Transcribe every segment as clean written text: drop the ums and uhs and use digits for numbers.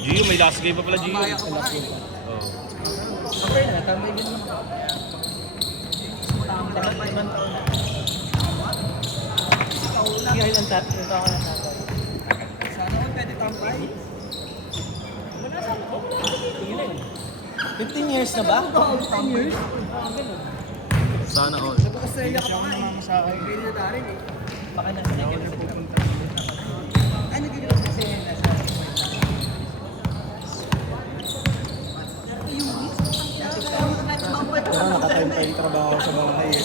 Gio, may last game pa pala, Gio. Oh. Okay na, tambay din mo. Sige, ilang tap. Ito ako na tatay. Sana ko pwede tambay. 15 years na ba? 15 years? Sana all. Sa Australia ka pa nga eh. Sa Australia na tarin eh. Baka nasa Australia pupunta. Ay, nagigilap kasi nasa nakatayin pa yung trabaho sa bahay eh.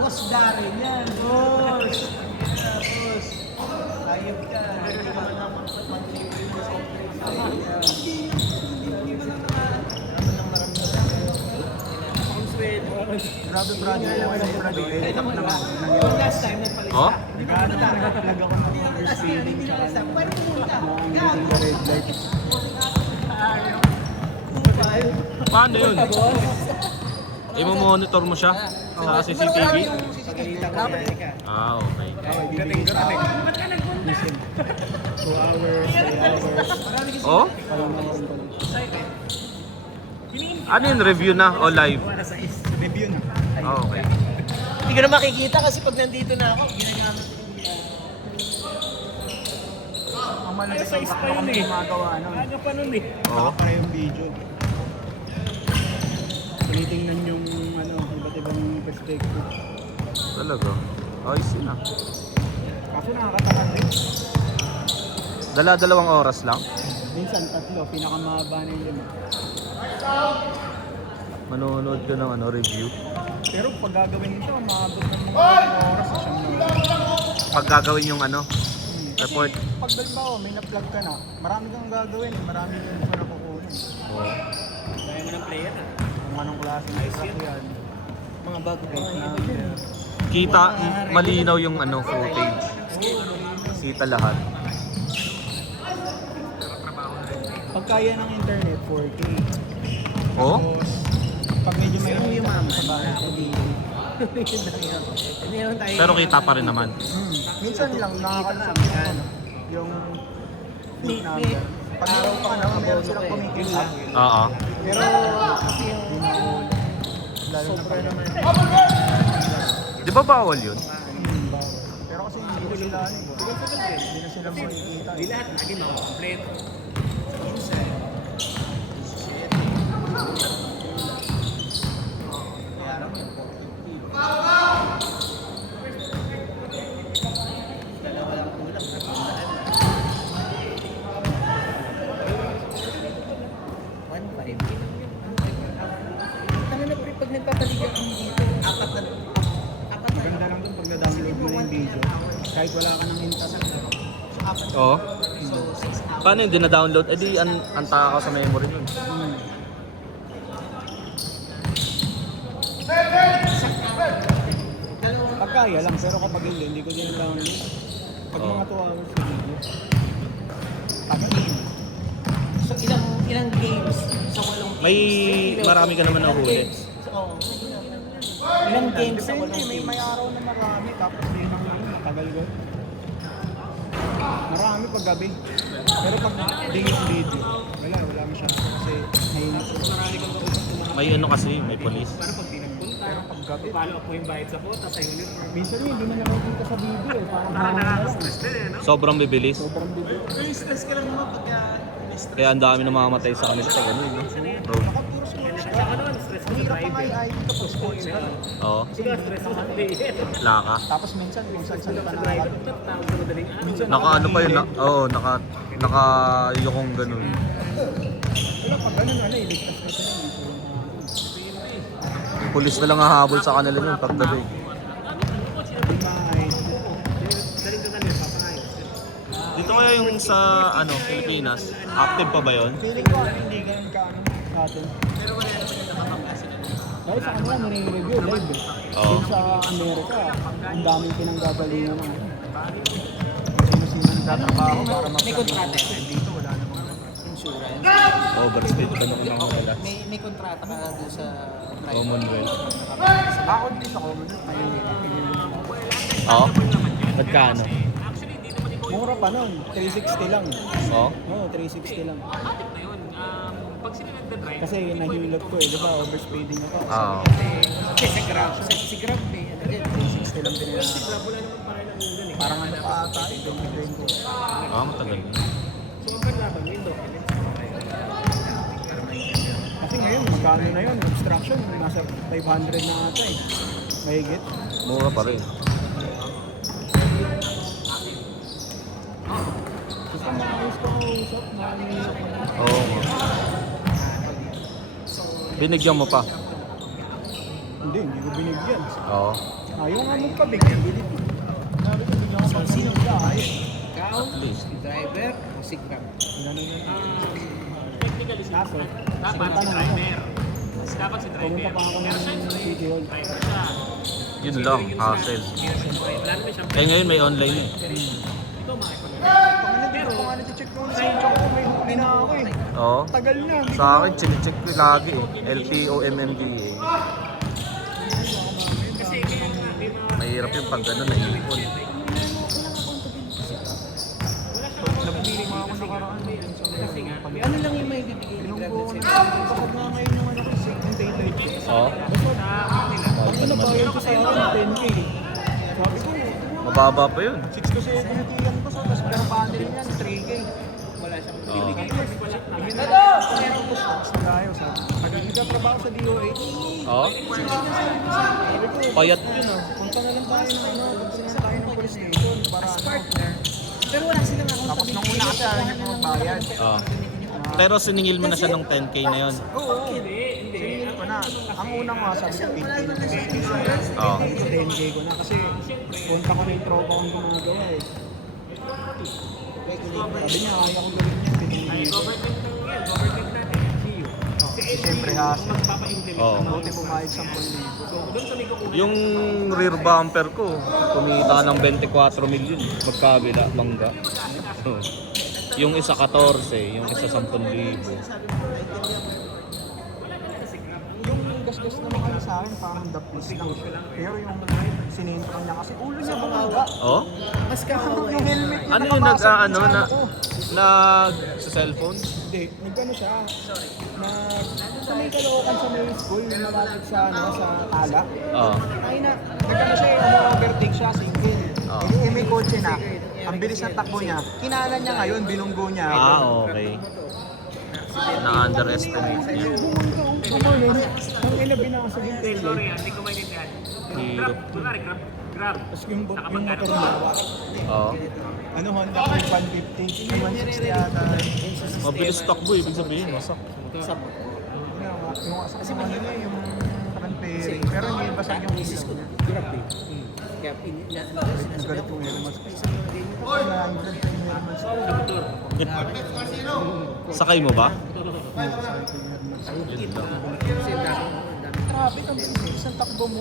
Boss Darren yan, boss! Boss! Ayop ka. Hindi mo lang mag-libre mo sa Hindi mo lang grabe brother, last time nagpalit Oh? nag-vlog ako ng first feeling sa red light. Paano yun? I-monitor mo siya sa CCTV? Ah, okay. Galing ka rin. 2 hours, 3 hours. Oh? Ano yun? Review na o live? Review na. Ah, okay. Hindi ko na makikita kasi pag nandito na ako, ginagamit ko yung ang malakas ang pa yun eh. gumagawa nun. Aga pa nun eh. Oo. Pa yung video. Tinitingnan yung iba't ibang perspective. Talaga? Ayos yun ah. Kaso nakakatakot din. Dala-dalawang oras lang? Minsan 3, pinakamahaba na yung 5. Manonood ka ng review. Pero pag gagawin mo siya, maabot ng mga oras na siyang Pag gagawin yung report. Pag halimbawa, may na-plug ka na, marami kang gagawin, marami kang gusto na kukunin. Oo. Kaya mo ng player ah. Kung anong klase ng truck yan. Mga bago Kita, malinaw yung footage. Kita lahat. Pag kaya ng internet, 4K. Oh? Tapos, pag medyo may yung mama sa bahay, Pero kita pa rin naman. minsan lang nakakalasap yung feed number. Pag araw pa na, meron silang kumikita. Oo. Pero, kasi yung sobra naman. Di ba bawal yun? Pero kasi hindi ko sila, hindi na sila makikita. Di lahat lagi makakompleto. Pag nagpapaligan kami dito, apat na maganda lang dun pag na-download mo na yung video. Kahit wala ka ng internet. So, apat na. Oo. So, 6 hours. Paano hindi na-download? Eh di, antaka ka sa memory nun. Pag kaya lang, pero kapag hindi ko din download. Pag mga 2 hours na video. Tagal din. So, ilang games sa walong May marami ka naman nahuli. Oo. Ilang games sa walong games? May araw na marami, tapos yun ang matagal ko. Marami pag gabi. Pero pag dingin video, wala masyado. Kasi mahina po. May kasi, may police. Pero pag gabi, Follow up mo yung bayad sa quota sa uniform. minsan hindi na nakikita sa video eh. Parang Nakaka-stress din eh, no? Sobrang bibilis. sobrang video. May stress ka lang naman pagka... Kaya ang dami namamatay sa kanila sa ganun. No? Road. Nakapuro sa mga Kasi ano, stress mo sa hirap pa driver. nga i-ID ka post Oo. Siguro stress mo sa player. Laka. Tapos minsan kung saan ka Sa na driver, tawag sa madaling araw. minsan Naka ano pa yun? Naka yukong ganun. wala pag ganun iligtas na sila. Pulis na lang hahabol sa kanila nun paggabi. Daling ka ganun, papangayos. Dito kaya yung sa Pilipinas, active pa ba yun? Feeling ko hindi ganun ka sa atin. Pero wala naman yung nakakapasa na. Dahil sa kanila nire-review live eh. Oo. Yung sa Amerika, ang daming pinanggagalingan ng sino-sino nagtatrabaho para May kontrata. Dito wala namang insurance. Overspeed ba nung wala? May kontrata ka doon sa Commonwealth. Ako din sa Commonwealth. Oo? Magkano? Mura pa nun. 360 lang. Oo? Oo, 360 lang. Pag sila nagdadrive, Kasi nahilot ko eh, di ba? Overspeeding ako. Oo. Kasi si Grab, si Grab eh, ano din, 360 lang din nila. wala naman para ng ulan eh. Parang ano pa ata, eh, din ko. Oo, matagal na. So ang paglaban mo yung document. Kasi ngayon, magkano na yun? Obstruction, nasa 500 na ata eh. Mahigit. Mura pa rin. Gusto mo ayos ko ang usap, maayos ko. Oo nga. Binigyan mo pa? Hindi ko binigyan. Oo. Ayaw nga magpabigyan, hindi ko. Sabi ko, bigyan ko sino ka, ayos. Ikaw, At least. si driver, o si Grab. Technically, si Tapos, dapat si driver. Dapat si driver. pumunta pa ako Pero ng syempre, City Hall. driver siya. Yun lang, hassle. Wala naman siyang Eh ngayon may online eh. ito mga Kung ano check ko na sa ko, may huli na ako eh. Oo. Tagal na. hindi Sa akin, chinecheck ko lagi eh. LTO, MMDA. kasi kaya nga, may mga Mahirap yung pag gano'n, naipon. Nabili mo ako nakaraan. kasi nga, Ano lang yung may bibigay ni Grab at City? Kapag nga ngayon yung ano ko, yung daylight. Oo. Ang nabayad ko sa akin, 10K. Sabi ko, Mababa pa yun. 6 to 7 kilan ko sa tapos pero panel niyan, 3K. wala siyang Oo. bibigay. Meron ko sa tayo sa tagal nagtatrabaho sa DOH. Oo. Sabi ko, Payat yun ah. punta na lang tayo ng ano, punta na lang tayo ng police station para partner. Pero wala silang ako. Tapos nung una kasi ayaw niya magbayad. Oo. Pero siningil mo na siya ng 10K na yun. Oo. Siningil ko na. Ang unang nga sabi ko 15 na kasi insurance. Oo. 10K ko na kasi punta ko na yung tropa kong gumagawa eh. Sabi niya, kaya ko gawin niya. Pinili ko. Government lang yan, government natin, CU. Siyempre hassle. Magpapa-implement. Oo. Buti pumayag 10,000. So, doon kami kukuha. Yung rear bumper ko, kumita ng 24 million. Magkabila, bangga. Oo. Yung isa 14, yung isa 10,000. Yung gasgas naman kayo sa akin, parang dapis lang. Pero yung sinintro niya kasi ulo niya bumangga. Oh? Mas kahapon yung helmet niya Ano yung nakapasok ano sa na ko. sa cellphone? Hindi, nagano siya. Sa may Caloocan sa may school, yung malapit sa ano, sa Tala. Oo. Ay na, nagano siya, overtake siya, single. Oo. May kotse na. Ang bilis ng takbo niya. Kinanan niya ngayon, binunggo niya. Ah, okay. Na-underestimate niya. Ang ina binasag yung Sorry, taillight. hindi ko maintindihan. Hirap. Grab, kunwari, grab. Tapos yung Nakapagkano motor ba? niya, Oo. ano Honda Click 150, yung 160 yata. Mabilis takbo, ibig sabihin, masak. Yung sa ano niya, yung transferring. Pero hindi basag yung isis ko. Grab eh. Kaya nagalit yung Hermes. Kaya yung Hermes. Doktor. Sakay mo ba? Kasi Yun lang. dami. Traffic ang bilis ng takbo mo.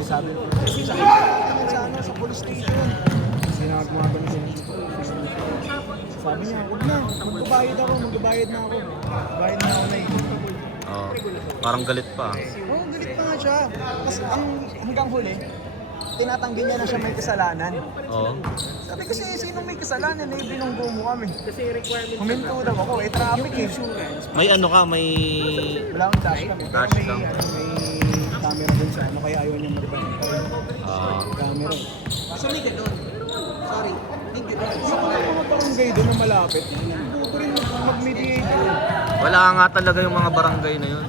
Sabi ko, sa police station. Sinagawa ko na sabi niya, huwag na, magbabayad na ako. Bayad na ako na Oo. Parang galit pa. Oo, galit pa nga siya. Tapos hanggang huli, tinatanggi niya na siya may kasalanan. Oo. Sabi kasi, sinong may kasalanan eh, binunggo mo kami. Kasi requirement Huminto daw ako, traffic eh. May ano ka, may... Wala akong dash kami. Pero Dash may, lang. may camera dun sa ano, kaya ayaw niya mag-balik pa rin. Ah. Camera. Kasi may ganun. Sorry, may ganun. Sa mga barangay doon na malapit, buto rin mag-mediator. Wala nga talaga yung mga barangay na yun.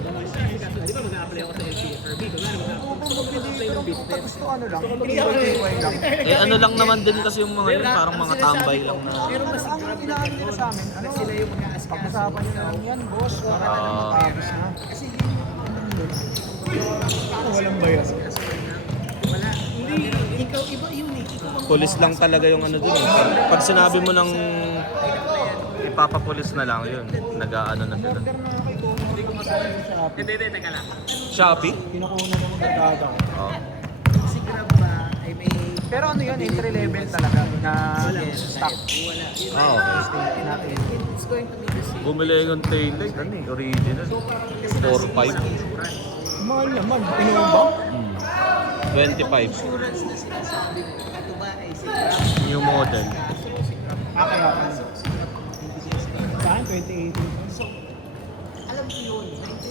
Di ba mag-a-apply ako sa LTFRB? Kunwari Mag-mediator ang puta, gusto ano lang, kiway lang. Eh ano lang naman din kasi yung mga yun, parang mga tambay lang na... Pero mas ang inaano nila sa amin, ano, sila yung pag-usapan nyo lang yan, boss, para na matapos na. Kasi walang bayas. Wala. Hindi, ikaw, iba yun eh. Ikaw ang Pulis lang talaga yung ano dun. Eh. Pag sinabi mo ng ipapapulis na lang yun, nag-aano na sila. Order na kay Tomo, hindi ko masabi yung Shopee. Hindi, teka lang. Shopee? Kinukuha na ng magdadada ko. Oo. si Grab ba ay may Pero ano yun, entry level talaga na stock. Ah, okay. State natin. It's going to be the same. Bumili yung taillight, ano eh, original. 4.5. Mahal naman. Inuman ba? 25. Insurance na sinasabi mo. Ito ba ay si Grab? New model. Kaya pa. Saan? 2018. Alam ko yun.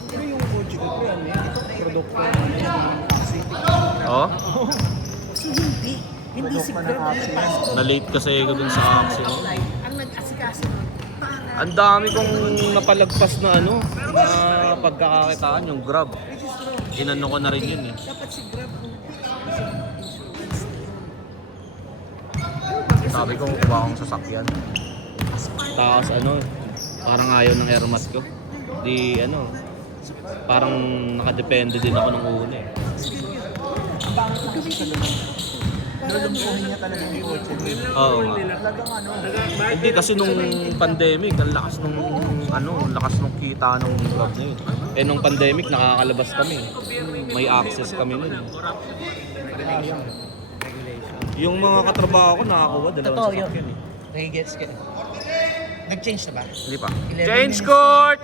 Pero yung kotse ko, yan eh. Produkto ng taxi. Oh, So hindi. Hindi si Produkto ng Grab. taxi. na-late kasi ako dun sa action. Ang nag-asikaso nun. Para. Ang dami kong napalagpas na ano, na pagkakakitaan, yung Grab. Inano ko na rin yun eh. Dapat si Grab kung Sabi ko, kuha akong sasakyan. Tapos ano, parang ayaw ng airmat ko. Di ano, parang nakadepende din ako ng una eh. Ang pangit na kasi sa loob. Lulumpuhin niya talaga yung kotse. Oo nga. Talagang ano. Hindi kasi nung pandemic, ang lakas nung ano, lakas nung kita nung Grab na yun. Eh nung pandemic, nakakalabas kami. May access kami nun. Yung mga katrabaho ko nakakuha, dalawang Totoo yun. sasakyan eh. Nagigets ka. Nag-change na ba? Hindi pa. 11 Change minutes. court!